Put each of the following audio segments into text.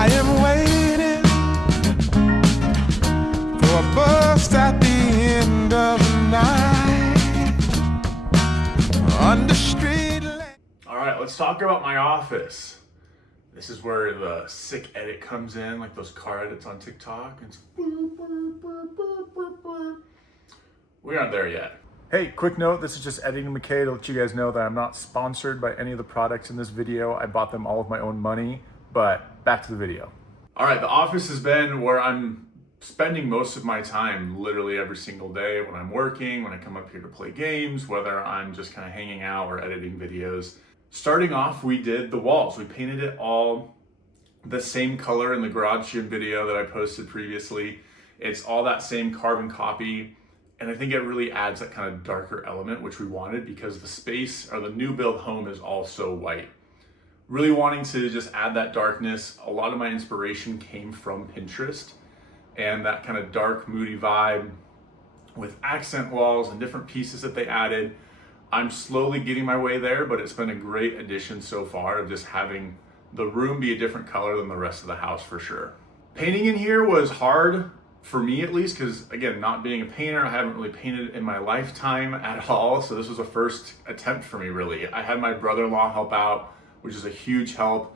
I am waiting for a bus at the end of the night under street light. All right, let's talk about my office. This is where the sick edit comes in, like those car edits on TikTok. It's we aren't there yet. Hey, quick note, this is just Editing McKay to let you guys know that I'm not sponsored by any of the products in this video. I bought them all with my own money, but back to the video. All right, the office has been where I'm spending most of my time literally every single day when I'm working, when I come up here to play games, whether I'm just kind of hanging out or editing videos. Starting off, we did the walls. We painted it all the same color in the garage gym video that I posted previously. It's all that same carbon copy. And I think it really adds that kind of darker element, which we wanted because the space or the new build home is all so white. Really wanting to just add that darkness. A lot of my inspiration came from Pinterest and that kind of dark, moody vibe with accent walls and different pieces that they added. I'm slowly getting my way there, but it's been a great addition so far of just having the room be a different color than the rest of the house for sure. Painting in here was hard for me at least, because again, not being a painter, I haven't really painted in my lifetime at all. So this was a first attempt for me really. I had my brother-in-law help out, which is a huge help.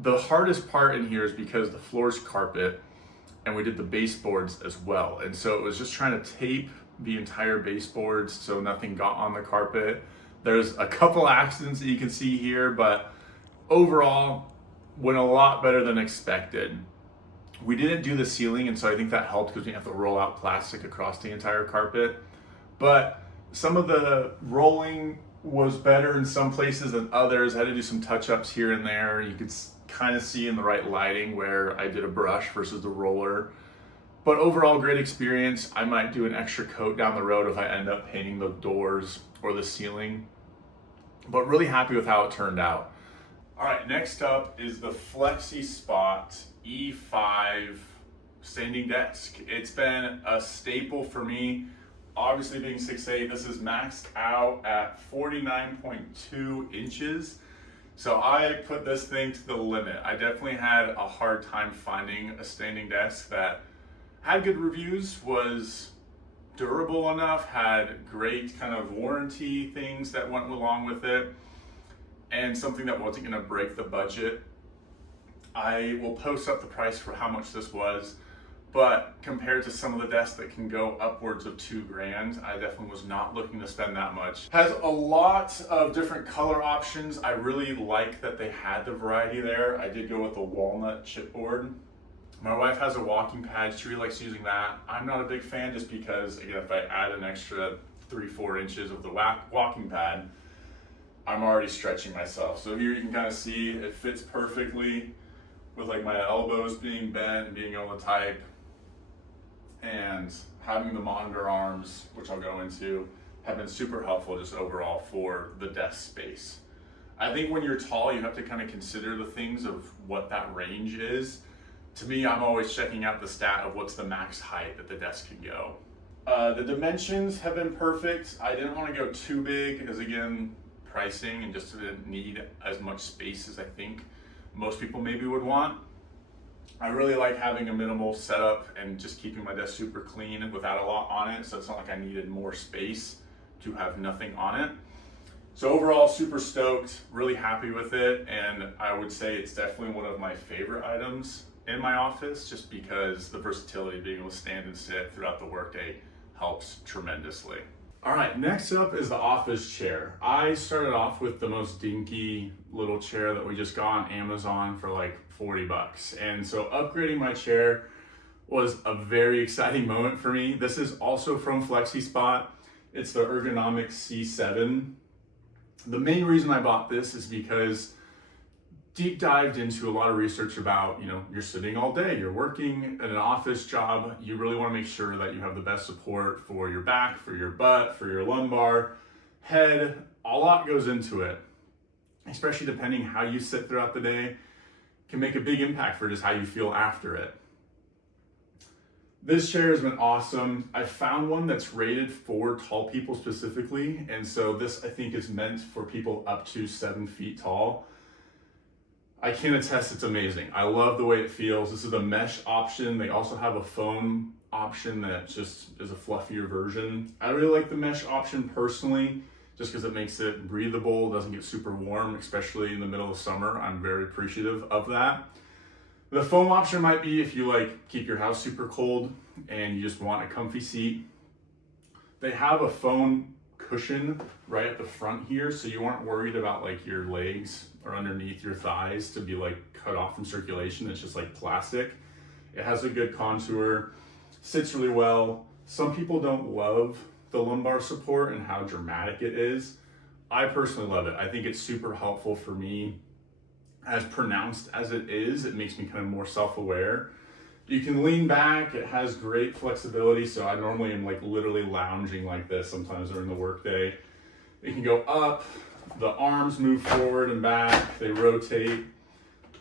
The hardest part in here is because the floor's carpet and we did the baseboards as well. And so it was just trying to tape the entire baseboards so nothing got on the carpet. There's a couple accidents that you can see here, but overall went a lot better than expected. We didn't do the ceiling, and so I think that helped because we have to roll out plastic across the entire carpet. But some of the rolling was better in some places than others. I had to do some touch-ups here and there. You could kind of see in the right lighting where I did a brush versus the roller. But overall, great experience. I might do an extra coat down the road if I end up painting the doors or the ceiling. But really happy with how it turned out. All right, next up is the Flexi Spot E5 standing desk. It's been a staple for me. Obviously being 6'8", this is maxed out at 49.2 inches. So I put this thing to the limit. I definitely had a hard time finding a standing desk that had good reviews, was durable enough, had great kind of warranty things that went along with it, and something that wasn't gonna break the budget. I will post up the price for how much this was, but compared to some of the desks that can go upwards of $2,000, I definitely was not looking to spend that much. Has a lot of different color options. I really like that they had the variety there. I did go with the walnut chipboard. My wife has a walking pad. She really likes using that. I'm not a big fan just because, again, if I add an extra 3-4 inches of the walking pad, I'm already stretching myself. So here you can kind of see it fits perfectly with like my elbows being bent and being able to type, and having the monitor arms, which I'll go into, have been super helpful just overall for the desk space. I think when you're tall, you have to kind of consider the things of what that range is. To me, I'm always checking out the stat of what's the max height that the desk can go. The dimensions have been perfect. I didn't want to go too big because again, pricing and just didn't need as much space as I think most people maybe would want. I really like having a minimal setup and just keeping my desk super clean without a lot on it, so it's not like I needed more space to have nothing on it. So overall, super stoked, really happy with it, and I would say it's definitely one of my favorite items in my office just because the versatility of being able to stand and sit throughout the workday helps tremendously. All right, next up is the office chair. I started off with the most dinky little chair that we just got on Amazon for like 40 bucks. And so upgrading my chair was a very exciting moment for me. This is also from Flexi Spot. It's the Ergonomic C7. The main reason I bought this is because deep dived into a lot of research about, you're sitting all day, you're working at an office job, you really want to make sure that you have the best support for your back, for your butt, for your lumbar, head. A lot goes into it, especially depending how you sit throughout the day, can make a big impact for just how you feel after it. This chair has been awesome. I found one that's rated for tall people specifically, and so this I think is meant for people up to 7 feet tall. I can attest it's amazing. I love the way it feels. This is a mesh option. They also have a foam option that just is a fluffier version. I really like the mesh option personally, just because it makes it breathable, doesn't get super warm, especially in the middle of summer. I'm very appreciative of that. The foam option might be if you like keep your house super cold and you just want a comfy seat. They have a foam cushion right at the front here, so you aren't worried about like your legs or underneath your thighs to be like cut off from circulation. It's just like plastic. It has a good contour, sits really well. Some people don't love the lumbar support and how dramatic it is. I personally love it. I think it's super helpful for me. As pronounced as it is, it makes me kind of more self-aware. You can lean back, it has great flexibility, so I normally am like literally lounging like this sometimes during the workday. It can go up, the arms move forward and back, they rotate.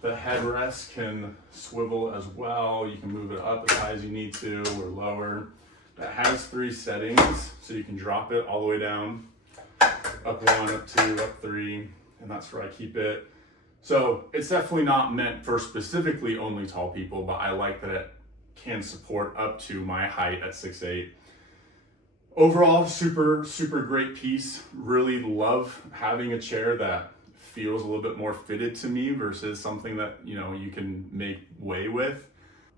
The headrest can swivel as well. You can move it up as high as you need to or lower. That has 3 settings, so you can drop it all the way down, up 1, up 2, up 3, and that's where I keep it. So it's definitely not meant for specifically only tall people, but I like that it can support up to my height at 6'8". Overall, super, super great piece. Really love having a chair that feels a little bit more fitted to me versus something that, you know, you can make way with.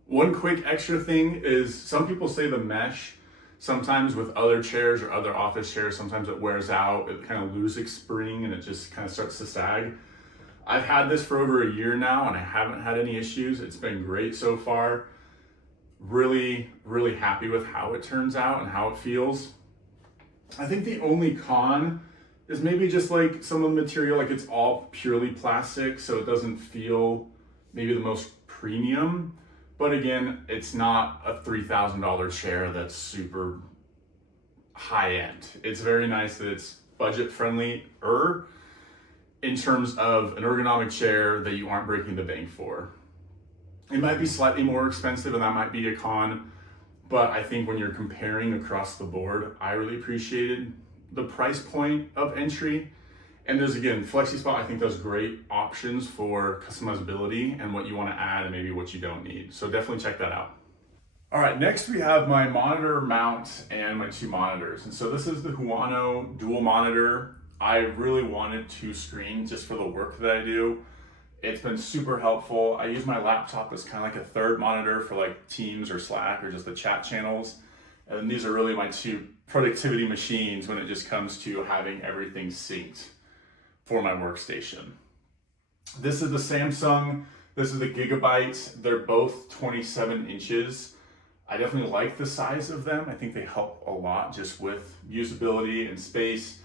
One quick extra thing is some people say the mesh, sometimes with other chairs or other office chairs, sometimes it wears out, it kind of loses spring and it just kind of starts to sag. I've had this for over a year now and I haven't had any issues. It's been great so far. Really, really happy with how it turns out and how it feels. I think the only con is maybe just like some of the material, like it's all purely plastic, so it doesn't feel maybe the most premium. But again, it's not a $3,000 chair that's super high end. It's very nice that it's budget friendly-er in terms of an ergonomic chair that you aren't breaking the bank for. It might be slightly more expensive and that might be a con, but I think when you're comparing across the board, I really appreciated the price point of entry. And there's, again, FlexiSpot, I think those great options for customizability and what you want to add and maybe what you don't need. So definitely check that out. All right, next we have my monitor mount and my 2 monitors. And so this is the Huano dual monitor. I really wanted 2 screens just for the work that I do. It's been super helpful. I use my laptop as kind of like a third monitor for like Teams or Slack or just the chat channels. And these are really my 2 productivity machines when it just comes to having everything synced for my workstation. This is the Samsung, this is the Gigabyte. They're both 27 inches. I definitely like the size of them. I think they help a lot just with usability and space.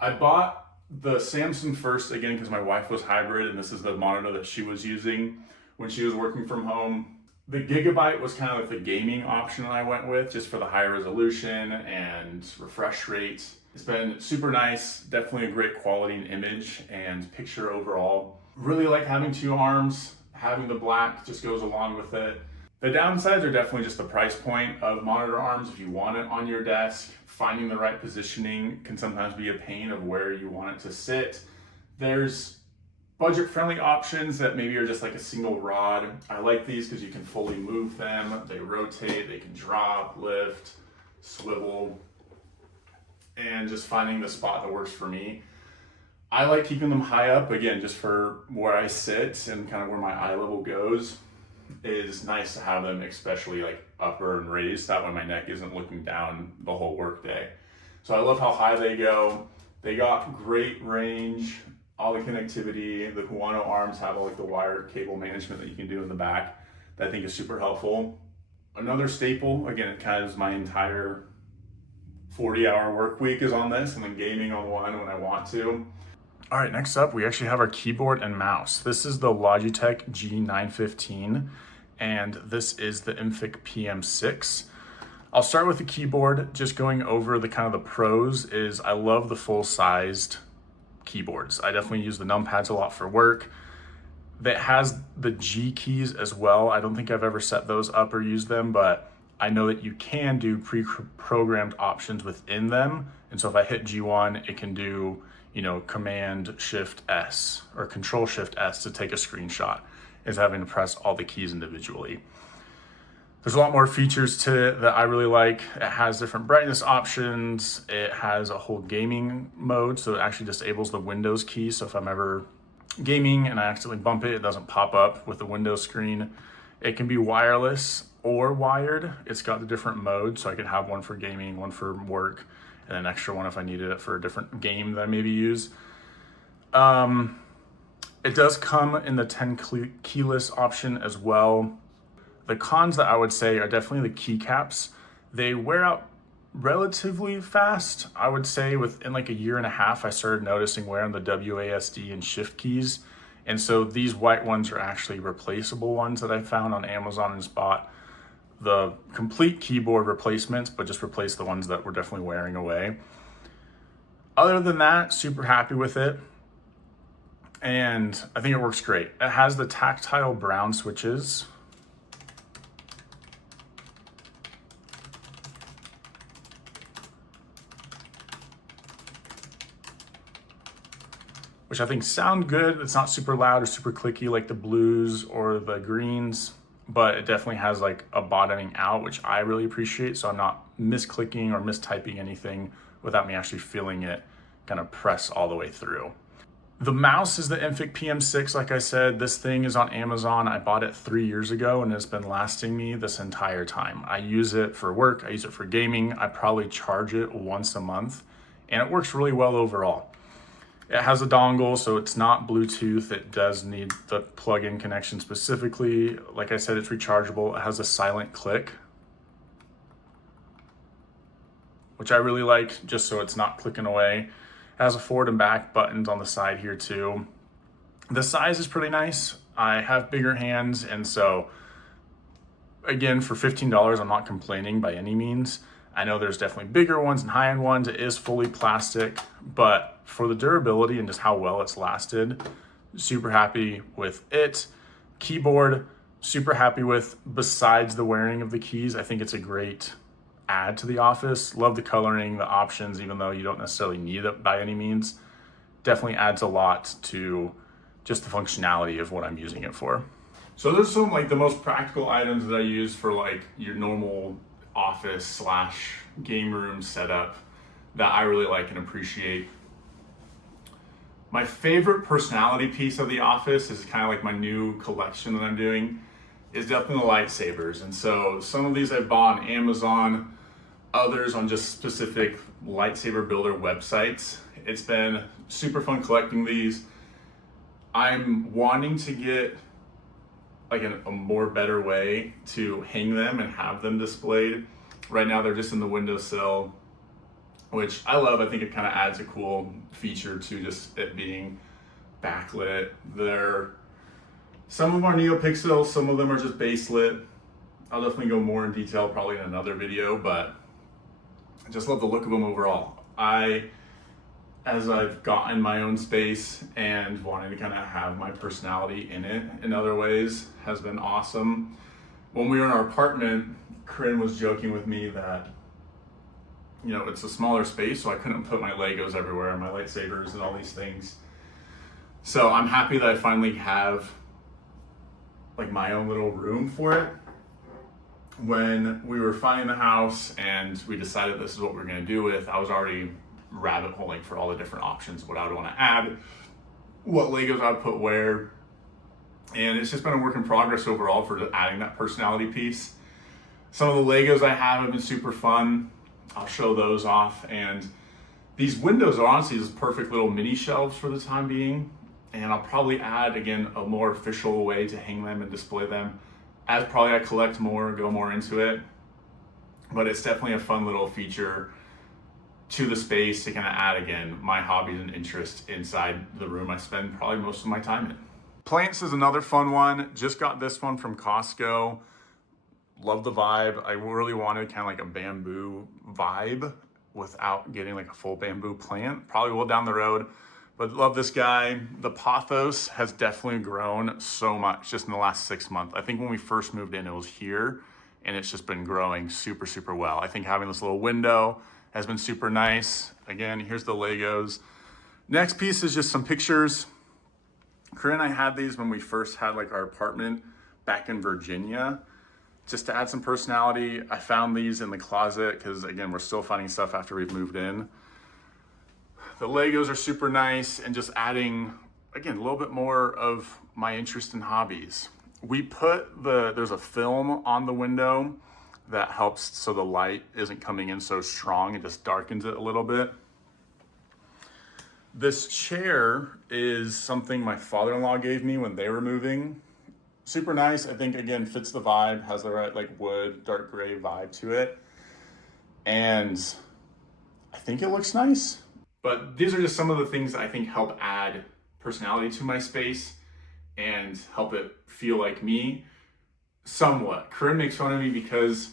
I bought the Samsung first, again, because my wife was hybrid and this is the monitor that she was using when she was working from home. The Gigabyte was kind of like the gaming option that I went with, just for the high resolution and refresh rate. It's been super nice, definitely a great quality in image and picture overall. Really like having 2 arms, having the black just goes along with it. The downsides are definitely just the price point of monitor arms. If you want it on your desk, finding the right positioning can sometimes be a pain of where you want it to sit. There's budget-friendly options that maybe are just like a single rod. I like these because you can fully move them. They rotate, they can drop, lift, swivel, and just finding the spot that works for me. I like keeping them high up, again, just for where I sit and kind of where my eye level goes. It is nice to have them especially like upper and raised, that way my neck isn't looking down the whole workday. So I love how high they go. They got great range, all the connectivity. The Huano arms have all like the wire cable management that you can do in the back that I think is super helpful. Another staple, again, it kind of is my entire 40-hour work week is on this, and then gaming on one when I want to. All right, next up, we actually have our keyboard and mouse. This is the Logitech G915, and this is the Infiq PM6. I'll start with the keyboard. Just going over the kind of the pros is I love the full-sized keyboards. I definitely use the numpads a lot for work. That has the G keys as well. I don't think I've ever set those up or used them, but I know that you can do pre-programmed options within them. And so if I hit G1, it can do, Command Shift S or Control Shift S to take a screenshot, is having to press all the keys individually. There's a lot more features to it that I really like. It has different brightness options. It has a whole gaming mode, so it actually disables the Windows key. So if I'm ever gaming and I accidentally bump it, it doesn't pop up with the Windows screen. It can be wireless or wired. It's got the different modes, so I could have one for gaming, one for work, and an extra one if I needed it for a different game that I maybe use. It does come in the 10 keyless option as well. The cons that I would say are definitely the keycaps. They wear out relatively fast. I would say within like a year and a half, I started noticing wear on the WASD and shift keys. And so these white ones are actually replaceable ones that I found on Amazon and bought the complete keyboard replacements, but just replaced the ones that were definitely wearing away. Other than that, super happy with it. And I think it works great. It has the tactile brown switches. Which I think sound good. It's not super loud or super clicky like the blues or the greens, but it definitely has like a bottoming out, which I really appreciate. So I'm not misclicking or mistyping anything without me actually feeling it kind of press all the way through. The mouse is the Infic PM6. Like I said, this thing is on Amazon. I bought it 3 years ago and it's been lasting me this entire time. I use it for work. I use it for gaming. I probably charge it once a month and it works really well overall. It has a dongle, so it's not Bluetooth. It does need the plug-in connection specifically. Like I said, it's rechargeable. It has a silent click, which I really like, just so it's not clicking away. It has a forward and back buttons on the side here too. The size is pretty nice. I have bigger hands, and so again, for $15, I'm not complaining by any means. I know there's definitely bigger ones and high-end ones. It is fully plastic, but for the durability and just how well it's lasted, super happy with it. Keyboard, super happy with. Besides the wearing of the keys, I think it's a great add to the office. Love the coloring, the options, even though you don't necessarily need it by any means. Definitely adds a lot to just the functionality of what I'm using it for. So there's some like the most practical items that I use for like your normal office / game room setup that I really like and appreciate. My favorite personality piece of the office is kind of like my new collection that I'm doing is definitely the lightsabers. And so some of these I bought on Amazon, others on just specific lightsaber builder websites. It's been super fun collecting these. I'm wanting to get like a more better way to hang them and have them displayed. Right now they're just in the windowsill, which I love. I think it kind of adds a cool feature to just it being backlit. Some of them are NeoPixel, some of them are just baselit. I'll definitely go more in detail probably in another video, but I just love the look of them overall. As I've gotten my own space and wanting to kind of have my personality in it in other ways has been awesome. When we were in our apartment, Corinne was joking with me that, it's a smaller space, so I couldn't put my Legos everywhere, my lightsabers and all these things. So I'm happy that I finally have like my own little room for it. When we were finding the house and we decided this is what we're gonna do with, I was already rabbit holing for all the different options, what I would want to add, what Legos I would put where, and it's just been a work in progress overall for adding that personality piece. Some of the Legos I have been super fun. I'll show those off, and these windows are honestly just perfect little mini shelves for the time being, and I'll probably add again a more official way to hang them and display them as probably I collect more, go more into it, but it's definitely a fun little feature to the space to kind of add, again, my hobbies and interests inside the room I spend probably most of my time in. Plants is another fun one. Just got this one from Costco. Love the vibe. I really wanted kind of like a bamboo vibe without getting like a full bamboo plant. Probably will down the road, but love this guy. The pothos has definitely grown so much just in the last 6 months. I think when we first moved in, it was here, and it's just been growing super, super well. I think having this little window has been super nice. Again, here's the Legos. Next piece is just some pictures. Corinne and I had these when we first had like our apartment back in Virginia. Just to add some personality, I found these in the closet because again, we're still finding stuff after we've moved in. The Legos are super nice and just adding, again, a little bit more of my interest in hobbies. We put there's a film on the window that helps so the light isn't coming in so strong, it just darkens it a little bit. This chair is something my father-in-law gave me when they were moving. Super nice, I think again, fits the vibe, has the right like wood, dark gray vibe to it. And I think it looks nice. But these are just some of the things that I think help add personality to my space and help it feel like me somewhat. Corinne makes fun of me because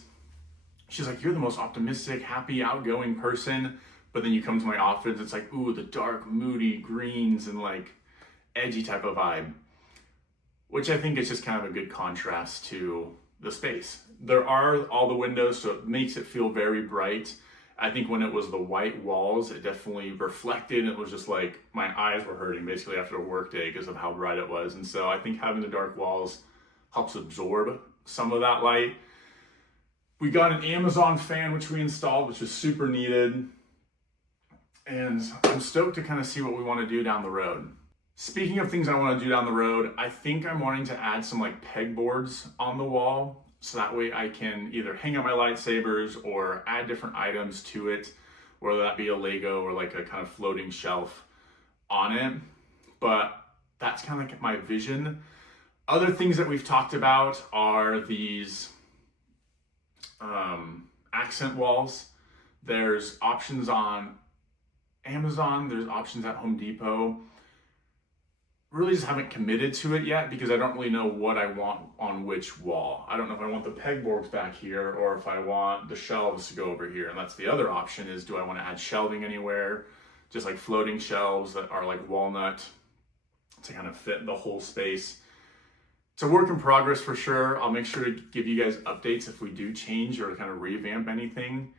she's like, you're the most optimistic, happy, outgoing person. But then you come to my office, it's like, ooh, the dark, moody greens and like edgy type of vibe, which I think is just kind of a good contrast to the space. There are all the windows, so it makes it feel very bright. I think when it was the white walls, it definitely reflected. It was just like my eyes were hurting basically after a work day because of how bright it was. And so I think having the dark walls helps absorb some of that light. We got an Amazon fan, which we installed, which is super needed. And I'm stoked to kind of see what we want to do down the road. Speaking of things I want to do down the road, I think I'm wanting to add some like pegboards on the wall. So that way I can either hang up my lightsabers or add different items to it, whether that be a Lego or like a kind of floating shelf on it. But that's kind of like my vision. Other things that we've talked about are these accent walls. There's options on Amazon, there's options at Home Depot. Really just haven't committed to it yet because I don't really know what I want on which wall. I don't know if I want the pegboards back here or if I want the shelves to go over here. And that's the other option is, do I want to add shelving anywhere? Just like floating shelves that are like walnut to kind of fit the whole space. It's a work in progress for sure. I'll make sure to give you guys updates if we do change or kind of revamp anything.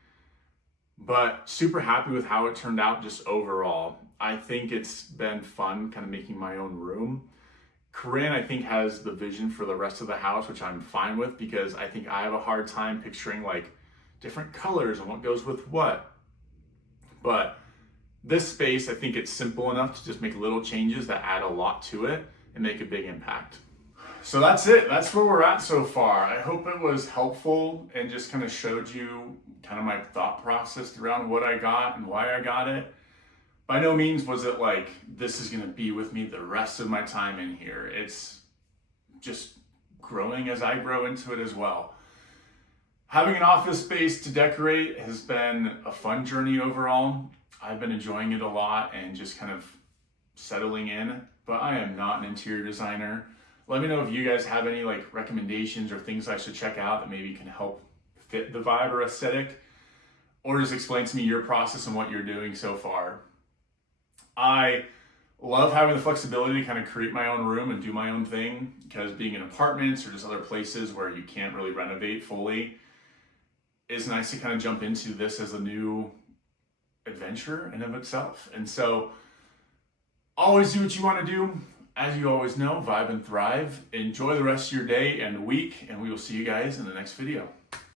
But super happy with how it turned out just overall. I think it's been fun kind of making my own room. Corinne, I think, has the vision for the rest of the house, which I'm fine with because I think I have a hard time picturing like different colors and what goes with what. But this space, I think it's simple enough to just make little changes that add a lot to it and make a big impact. So that's it. That's where we're at so far. I hope it was helpful and just kind of showed you kind of my thought process around what I got and why I got it. By no means was it like, this is going to be with me the rest of my time in here. It's just growing as I grow into it as well. Having an office space to decorate has been a fun journey overall. I've been enjoying it a lot and just kind of settling in, but I am not an interior designer. Let me know if you guys have any like recommendations or things I should check out that maybe can help fit the vibe or aesthetic, or just explain to me your process and what you're doing so far. I love having the flexibility to kind of create my own room and do my own thing, because being in apartments or just other places where you can't really renovate fully, it's nice to kind of jump into this as a new adventure in of itself. And so always do what you want to do. As you always know, vibe and thrive. Enjoy the rest of your day and week, and we will see you guys in the next video.